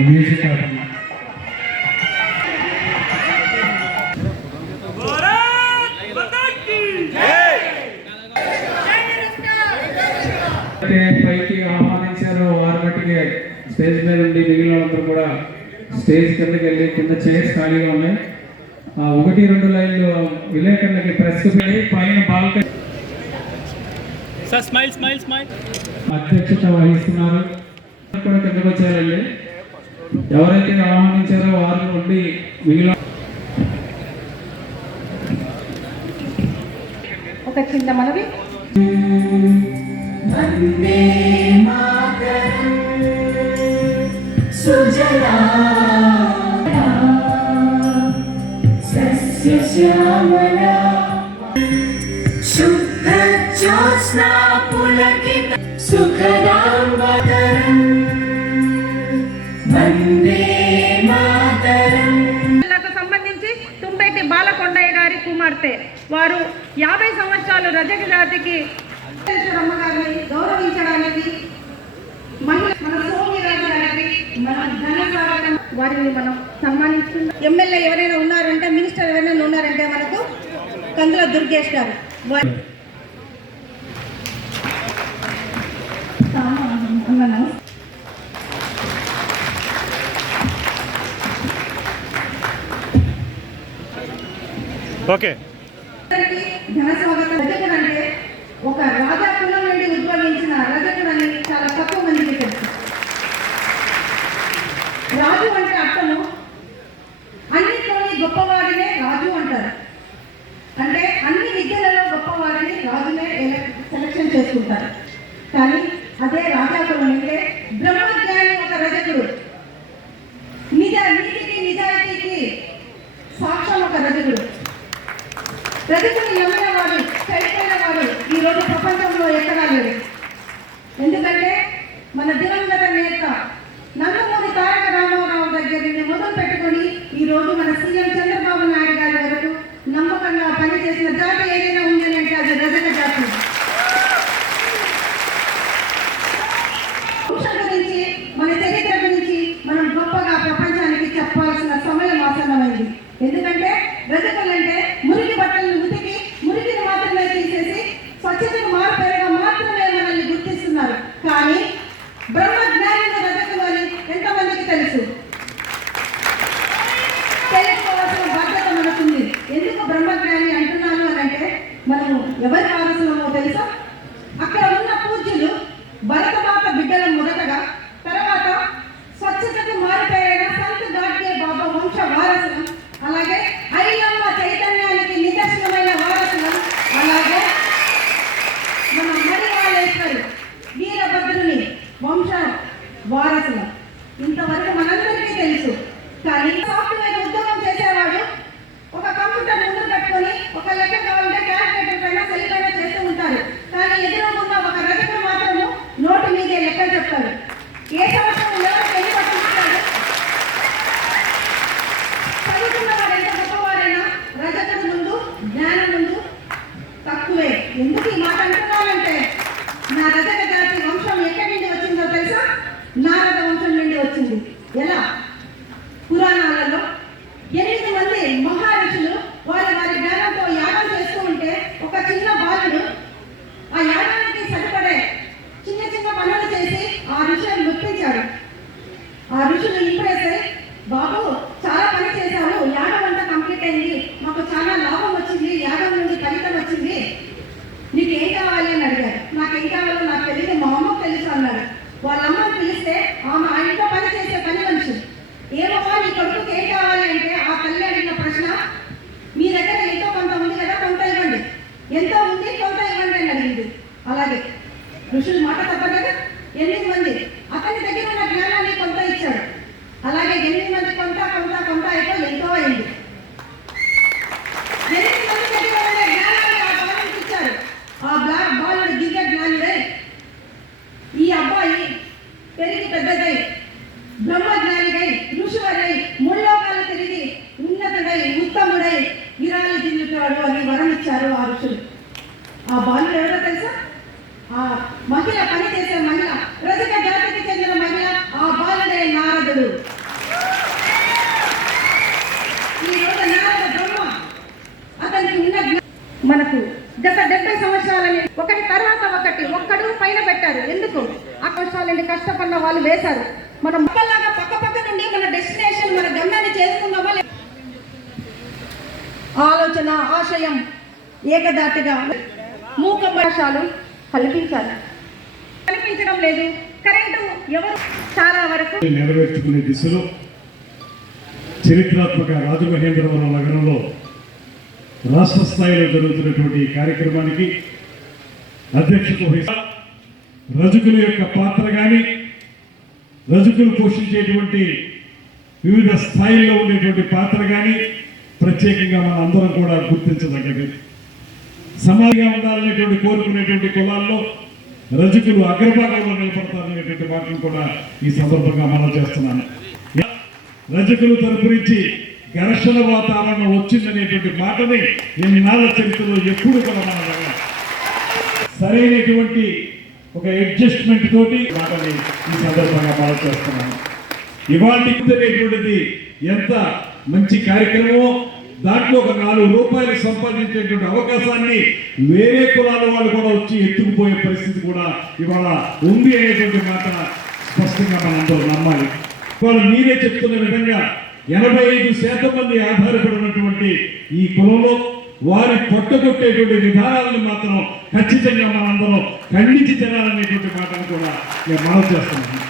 Music ఆడుతున్నాం పైకి ఆహ్వానించారో వారి మట్టికి స్టేజ్ మీద ఉండి మిగిలిన వాళ్ళందరూ కూడా స్టేజ్ కిందకి వెళ్ళి కింద చైర్స్ ఖాళీగా ఉన్నాయి ఒకటి రెండు లైన్లు విలేకరులకి ప్రెస్ పైన బాల్కనీ స్మైల్ స్మైల్ స్మైల్ అధ్యక్షత వహిస్తున్నారు. కూడా కిందకు వచ్చారండి? ఎవరైతే ఆహ్వానించారో వారి నుండి మిగిలిన ఒక చిన్న మనవి శ్యామలా శుద్ధ జ్యోత్స్నా పులకిత సుఖదాం కుమార్తె వారు యాభై సంవత్సరాలు రజక జాతికి గౌరవించడానికి వారిని మనం సన్మానిస్తున్నాం. ఎమ్మెల్యే ఎవరైనా ఉన్నారంటే మినిస్టర్ ఎవరైనా ఉన్నారంటే మనకు కందుల దుర్గేష్ గారు. అందరికీ ఘన స్వాగతం. రజకుడు అంటే ఒక రాజా కులం నుండి ఉద్భవించిన రజకుడు చాలా తక్కువ మందికి తెలుసు. రాజు అంటే అర్థము అన్నింటిలోని గొప్పవాడినే రాజు అంటారు. అంటే అన్ని విద్యలలో గొప్పవాడిని రాజునే సెలెక్షన్ సెలక్షన్ చేసుకుంటారు. కానీ అదే రాజా కులం అంటే బ్రహ్మజ్ఞాని ఒక రజకుడు. నిజ నీతికి నిజాయితీకి సాక్ష్యం ఒక రజకుడు. రజకుని నమ్మిన వాడు చనిపోయిన వాడు ఈ రోజు ప్రపంచంలో ఎక్కడా లేదు. ఎందుకంటే మన దివంగత నేత నందమూరి తారక రామారావు దగ్గర నుండి మొదలు పెట్టుకొని ఈ రోజు మన సీఎం చంద్రబాబు నాయుడు గారి వరకు నమ్మకంగా పనిచేసిన జాతి ఏదైనా ఉంది మనము ఎవరి వారసులమో తెలుసా? అక్కడ ఉన్న పూజ్యులు భరత బిడ్డల మొదటగా తర్వాత స్వచ్ఛతకు మారిపోయిన సంత్ గాడ్గే బాబా వంశ వారసులం అలాగే ఐలమ్మ చైతన్యానికి నిదర్శనమైన వారసులం అలాగే మన మరివాలేశ్వరి వీరభద్రుని వంశ వారసులం ఇంతవరకు మనందరికీ తెలుసు కానీ సాఫ్ట్వేర్ ఉద్యోగం చేసేవాడు ఒక కంప్యూటర్ ముందు పెట్టుకొని ఒక లెక్క కావాలంటే క్యాల్కులేటర్ పైన సెల్ పైన చేస్తూ ఉంటారు కానీ ఎదురుగా ఒక రజకుడు మాత్రము నోటి మీదే లెక్క చెప్తాడు ఏ సంవత్సరం ఎవరికి ఎన్ని పట్టుకుంటాడు చదువుకున్న వాడు ఎంత గొప్పవాడైనా రజకుడు ముందు జ్ఞానం ముందు తక్కువే ఎందుకు ఈ మాట అంటున్నానంటే నా రజక జాతి వంశం ఎక్కడి నుండి వచ్చిందో తెలుసా నారద వంశం నుండి వచ్చింది ఎలా? పురాణాలలో ఎనిమిది మంది మహారాజులు వారి వారి జ్ఞానంతో యాగం చేస్తూ ఉంటే ఒక చిన్న బాలుడు ఆ యాగానికి సరిపడే చిన్న చిన్న పనులు చేసి ఆ ఋషులను గుర్తించాడు ఆ ఋషులు ఇంప్రెస్ అయ్యి బాబు చాలా పని చేశారు యాగం అంతా కంప్లీట్ అయింది. మాకు చాలా లాభం వచ్చింది యాగం నుండి ఫలితం వచ్చింది నీకు ఏం కావాలి అని అడిగారు నాకు ఏం కావాలో నాకు తెలియదు మా అమ్మకు తెలుసు అన్నాడు వాళ్ళ అమ్మని పిలిస్తే ఆమె ఆ ఇంట్లో పని చేసే పని మనిషి ఏమమ్మా నీ కొడుకుకి ఏం కావాలి అంటే ఆ తల్లి అడిగిన ప్రశ్న మీ దగ్గర ఎంతో కొంత ఉంది కదా కొంత ఇవ్వండి ఎంతో ఉంది కొంత కలిగింది అలాగే ఋషులు మాట తప్పదు కదా? ఎనిమిది మంది. అతని దగ్గర ఉన్న జ్ఞానాన్ని కొంత ఇచ్చాడు. అలాగే ఎనిమిది మంది కొంత కొంత కొంత అయితే ఎంతో అయింది. ఎనిమిది మంది దగ్గర ఉన్న జ్ఞానాన్ని ఆ బాలుడికి ఇచ్చారు ఆ బ్లాక్ బాలుడు దివ్య జ్ఞానుడై. ఈ అబ్బాయి పెరిగి పెద్దదై బ్రహ్మజ్ఞానిగై ఋషువరై ముల్లోకాలు తిరిగి ఉన్నతుడై ఉత్తముడై విరాలి జిల్లుతాడు అని వరం ఇచ్చారు ఆ ఋషులు. ఆ బాలుడు ఎవరో తెలుసా? ఆ మహిళ పని చేసే మహిళ ప్రజల జాతికి చెందిన మహిళ ఆ బాలుడే నారదుడు. మనకు గత డెబ్బై సంవత్సరాలని ఒకటి తర్వాత ఒకటి ఒక్కడు పైన పెట్టారు. ఎందుకు? ఆ కష్టాలని కష్టపడిన వాళ్ళు వేశారు. మనం మొక్కలాగా పక్క పక్క నుండి మన డెస్టినేషన్ మన గమ్యాన్ని చేసుకుందామా ఆలోచన ఆశయం ఏకదాటిగా మూక కల్పించాలి. కల్పించడం లేదు. కరెంటు ఎవరు చాలా వరకు నెరవేర్చుకునే దిశలో చరిత్రాత్మక రాజమహేంద్రవరం నగరంలో రాష్ట్ర స్థాయిలో జరుగుతున్నటువంటి కార్యక్రమానికి అధ్యక్షత వహిస్తా రజకుల యొక్క పాత్ర కానీ రజకులు పోషించేటువంటి వివిధ స్థాయిల్లో ఉండేటువంటి పాత్ర కానీ ప్రత్యేకంగా మన అందరం కూడా గుర్తించదగ్గది. సమాధిగా ఉండాలనేటువంటి కోరుకునేటువంటి కులాల్లో రజకులు అగ్రభాగంలో నిలబడతారనేటువంటి మాటను కూడా ఈ సందర్భంగా మనం చేస్తున్నాను రజకులు తరపు నుంచి ఘర్షణ వాతావరణం వచ్చిందనేటువంటి మాటని ఎన్నాళ్ళ చరిత్రలో ఎప్పుడు కూడా మనం సరైనటువంటి ఒక అడ్జస్ట్మెంట్ తోటి మాటని ఈ సందర్భంగా మనం చేస్తున్నాను ఇవాళ ఎంత మంచి కార్యక్రమమో దాంట్లో ఒక నాలుగు రూపాయలు సంపాదించేటువంటి అవకాశాన్ని వేరే కులాల వాళ్ళు కూడా వచ్చి ఎత్తుకుపోయే పరిస్థితి కూడా ఇవాళ ఉంది అనేటువంటి మాట స్పష్టంగా మనందరూ నమ్మాలి. ఇవాళ మీరే చెప్తున్న విధంగా ఎనభై ఐదు శాతం మంది ఆధారపడినటువంటి ఈ కులంలో వారి కొట్టగొట్టేటువంటి విధానాలను మాత్రం ఖచ్చితంగా మనందరం ఖండించి తినాలనేటువంటి మాటను కూడా నేను మనం చేస్తున్నాను